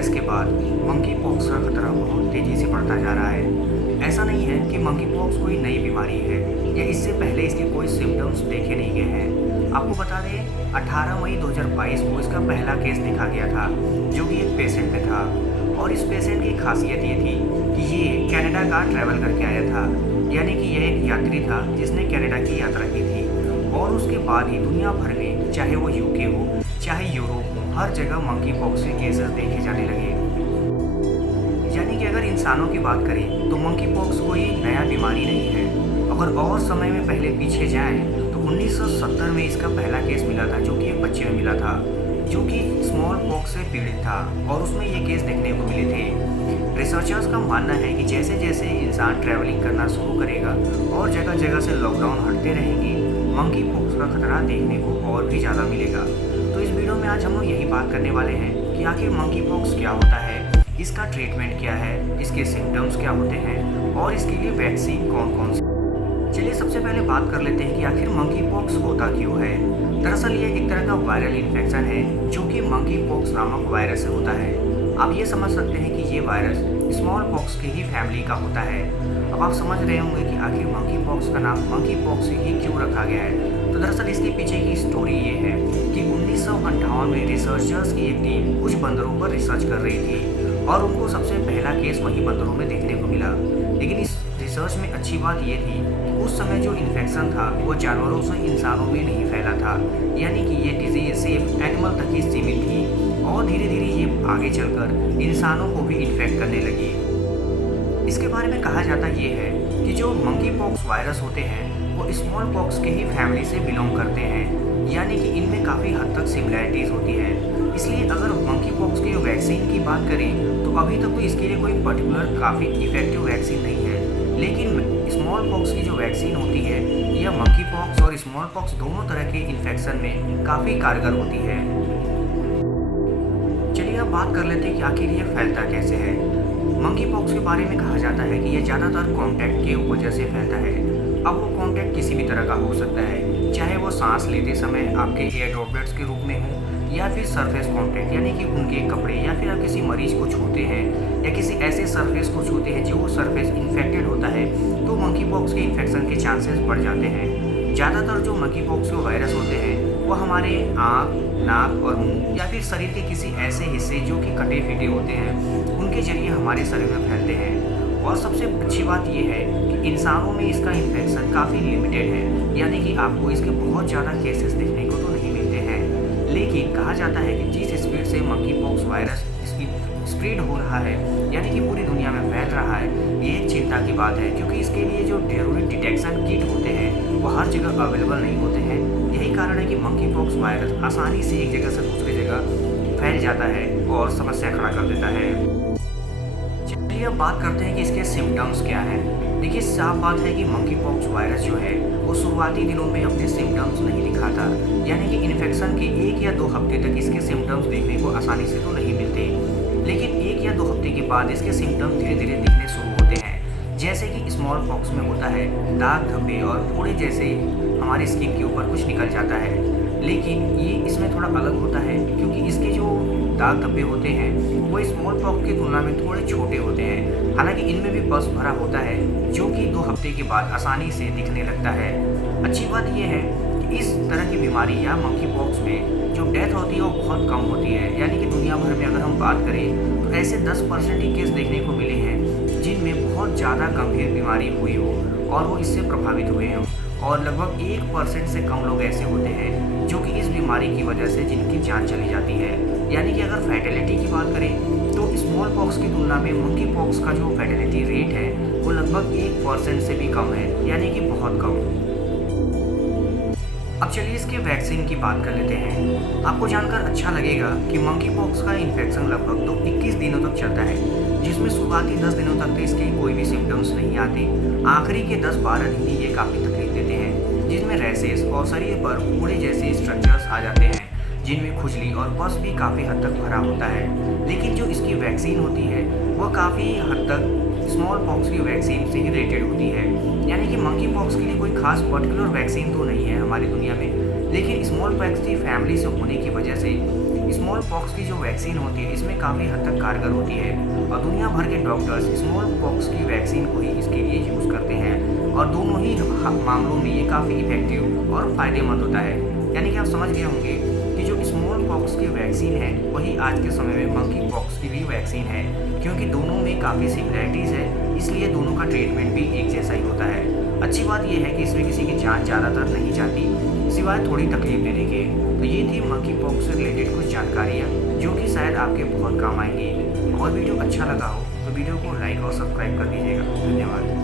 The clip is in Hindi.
वायरस के बाद मंकी पॉक्स का खतरा बहुत तेजी से बढ़ता जा रहा है। ऐसा नहीं है कि मंकी पॉक्स कोई नई बीमारी है या इससे पहले इसके कोई सिम्टम्स देखे नहीं गए हैं। आपको बता दें 18 मई 2022 को इसका पहला केस देखा गया था, जो कि एक पेशेंट में था। और इस पेशेंट की खासियत ये थी कि ये कनाडा का ट्रैवल करके आया था, यानी कि यह एक यात्री था जिसने कनाडा की यात्रा की थी। और उसके बाद ही दुनिया भर में, चाहे वो यूके हो चाहे यूरोप हो, हर जगह मंकी पॉक्स के केसेस देखे जाने लगे। यानी कि अगर इंसानों की बात करें तो मंकी पॉक्स कोई नया बीमारी नहीं है। अगर और समय में पहले पीछे जाएं तो 1970 में इसका पहला केस मिला था, जो कि एक बच्चे में मिला था जो कि स्मॉल पॉक्स से पीड़ित था, और उसमें ये केस देखने को मिले थे। रिसर्चर्स का मानना है कि जैसे जैसे इंसान ट्रैवलिंग करना शुरू करेगा और जगह जगह से लॉकडाउन हटते रहेंगे, मंकी पॉक्स का खतरा देखने को और भी ज़्यादा मिलेगा। तो इस वीडियो में आज हम लोग यही बात करने वाले हैं कि आखिर मंकी पॉक्स क्या होता है, इसका ट्रीटमेंट क्या है, इसके सिम्टम्स क्या होते हैं और इसके लिए वैक्सीन कौन कौन सी। चलिए सबसे पहले बात कर लेते हैं कि आखिर मंकी पॉक्स होता क्यों है। दरअसल ये एक तरह का वायरल इन्फेक्शन है जो कि मंकी पॉक्स नामक वायरस से होता है। आप ये समझ सकते हैं कि ये वायरस स्मॉल पॉक्स की ही फैमिली का होता है। अब आप समझ रहे होंगे कि आखिर मंकी पॉक्स का नाम मंकी पॉक्स ही क्यों रखा गया है। तो दरअसल इसके पीछे की स्टोरी ये है कि 1958 में रिसर्चर्स की एक टीम कुछ बंदरों पर रिसर्च कर रही थी और उनको सबसे पहला केस वही बंदरों में देखने को मिला। लेकिन इस रिसर्च में अच्छी बात ये थी कि उस समय जो इन्फेक्शन था वो जानवरों से इंसानों में नहीं फैला था, यानी कि ये डिजीज सिर्फ एनिमल तक ही सीमित थी और धीरे धीरे ये आगे चलकर इंसानों को भी इन्फेक्ट करने लगी। इसके बारे में कहा जाता ये है कि जो मंकी पॉक्स वायरस होते हैं वो स्मॉल पॉक्स के ही फैमिली से बिलोंग करते हैं, यानी कि इनमें काफ़ी हद तक सिमिलैरिटीज़ होती है। इसलिए अगर मंकी पॉक्स के वैक्सीन की बात करें तो अभी तक तो इसके लिए कोई पर्टिकुलर काफ़ी इफेक्टिव वैक्सीन नहीं है। लेकिन स्मॉल पॉक्स की जो वैक्सीन होती है यह मंकी पॉक्स और स्मॉल पॉक्स दोनों तरह के इन्फेक्शन में काफ़ी कारगर होती है। चलिए अब बात कर लेते हैं कि आखिर ये फैलता कैसे है। मंकी पॉक्स के बारे में कहा जाता है कि यह ज़्यादातर कॉन्टैक्ट के वजह से फैलता है। अब वो कॉन्टैक्ट किसी भी तरह का हो सकता है, चाहे वो सांस लेते समय आपके एयर ड्रॉपलेट्स के रूप में हो या फिर सरफेस कॉन्टैक्ट, यानी कि उनके कपड़े, या फिर आप किसी मरीज को छूते हैं या किसी ऐसे सरफेस को छूते हैं जो सरफेस इन्फेक्टेड होता है, तो मंकी पॉक्स के इन्फेक्शन के चांसेस बढ़ जाते हैं। ज़्यादातर जो मंकी पॉक्स के वायरस होते हैं वो हमारे आँख, नाक और मुंह या फिर शरीर के किसी ऐसे हिस्से जो कि कटे फिटे होते हैं उनके जरिए हमारे शरीर में फैलते हैं। और सबसे अच्छी बात यह है कि इंसानों में इसका इन्फेक्शन काफ़ी लिमिटेड है, यानी कि आपको इसके बहुत ज़्यादा केसेस देखने को तो नहीं मिलते हैं। लेकिन कहा जाता है कि जिस स्पीड से मंकी पॉक्स वायरस स्प्रेड हो रहा है, यानी कि पूरी दुनिया में फैल रहा है, ये एक चिंता की बात है, क्योंकि इसके लिए जो जरूरी डिटेक्शन किट होते हैं वो हर जगह अवेलेबल नहीं होते हैं। यही कारण है कि मंकी पॉक्स वायरस आसानी से एक जगह से दूसरी जगह फैल जाता है और समस्या खड़ा कर देता है। चलिए अब बात करते हैं कि इसके सिम्टम्स क्या हैं। देखिए साफ बात है कि मंकी पॉक्स वायरस जो है वो शुरुआती दिनों में अपने सिम्टम्स नहीं दिखाता, यानी कि इन्फेक्शन के 1 या 2 हफ्ते तक इसके सिम्टम्स देखने को आसानी से तो नहीं मिलते। लेकिन 1 या 2 हफ्ते के बाद इसके सिम्टम्स धीरे धीरे दिखने शुरू होते हैं, जैसे कि स्मॉल पॉक्स में होता है दाग धब्बे और फोड़े जैसे हमारी स्किन के ऊपर कुछ निकल जाता है। लेकिन ये इसमें थोड़ा अलग होता है, क्योंकि इसके जो दाग धब्बे होते हैं वो स्मॉल पॉक्स की तुलना में थोड़े छोटे होते हैं। हालांकि इनमें भी पस भरा होता है, जो कि 2 हफ्ते के बाद आसानी से दिखने लगता है। अच्छी बात यह है कि इस तरह की बीमारी या मंकी पॉक्स में जो डेथ होती है वो बहुत कम होती है, यानी कि दुनिया भर में अगर हम बात करें तो ऐसे 10% ही केस देखने को मिले हैं जिनमें बहुत ज़्यादा गंभीर बीमारी हुई हो और वो इससे प्रभावित हुए हों, और लगभग 1% से कम लोग ऐसे होते हैं जो कि इस बीमारी की वजह से जिनकी जान चली जाती है। यानी कि अगर फैटेलिटी की बात करें तो स्मॉल पॉक्स की तुलना में मंकी पॉक्स का जो फैटेलिटी रेट है वो लगभग 1% से भी कम है, यानी कि बहुत कम। अब चलिए इसके वैक्सीन की बात कर लेते हैं। आपको जानकर अच्छा लगेगा कि मंकी पॉक्स का इन्फेक्शन लगभग 21 दिनों तक चलता है, जिसमें शुरुआती 10 दिनों तक तो इसके कोई भी सिम्टम्स नहीं आते। आखिरी के 10-12 दिन ही ये काफ़ी तकलीफ देते हैं, जिसमें रैसेस और शरीर पर फोड़े जैसे स्ट्रक्चर्स आ जाते हैं, जिनमें खुजली और पस भी काफ़ी हद तक भरा होता है। लेकिन जो इसकी वैक्सीन होती है वह काफ़ी हद तक स्मॉल पॉक्स की वैक्सीन से ही रिलेटेड होती है। यानी कि मंकी पॉक्स के लिए कोई खास पर्टिकुलर वैक्सीन तो नहीं है हमारी दुनिया में, लेकिन स्मॉल पॉक्स की फैमिली से होने की वजह से स्मॉल पॉक्स की जो वैक्सीन होती है इसमें काफ़ी हद तक कारगर होती है और दुनिया भर के डॉक्टर्स स्मॉल पॉक्स की वैक्सीन को ही इसके लिए यूज़ करते हैं और दोनों ही मामलों में ये काफ़ी इफेक्टिव और फ़ायदेमंद होता है। यानी कि आप समझ गए होंगे कि जो स्मॉल पॉक्स की वैक्सीन है वही आज के समय में मंकी पॉक्स की भी वैक्सीन है, क्योंकि दोनों में काफ़ी सिमिलैरिटीज़ है, इसलिए दोनों का ट्रीटमेंट भी एक जैसा ही होता है। अच्छी बात यह है कि इसमें किसी की जान ज़्यादातर नहीं जाती, सिवाय थोड़ी तकलीफ देने के। तो ये थी मंकी पॉक्स से रिलेटेड कुछ जानकारियाँ जो कि शायद आपके बहुत काम आएंगी। और वीडियो अच्छा लगा हो तो वीडियो को लाइक और सब्सक्राइब कर दीजिएगा। धन्यवाद।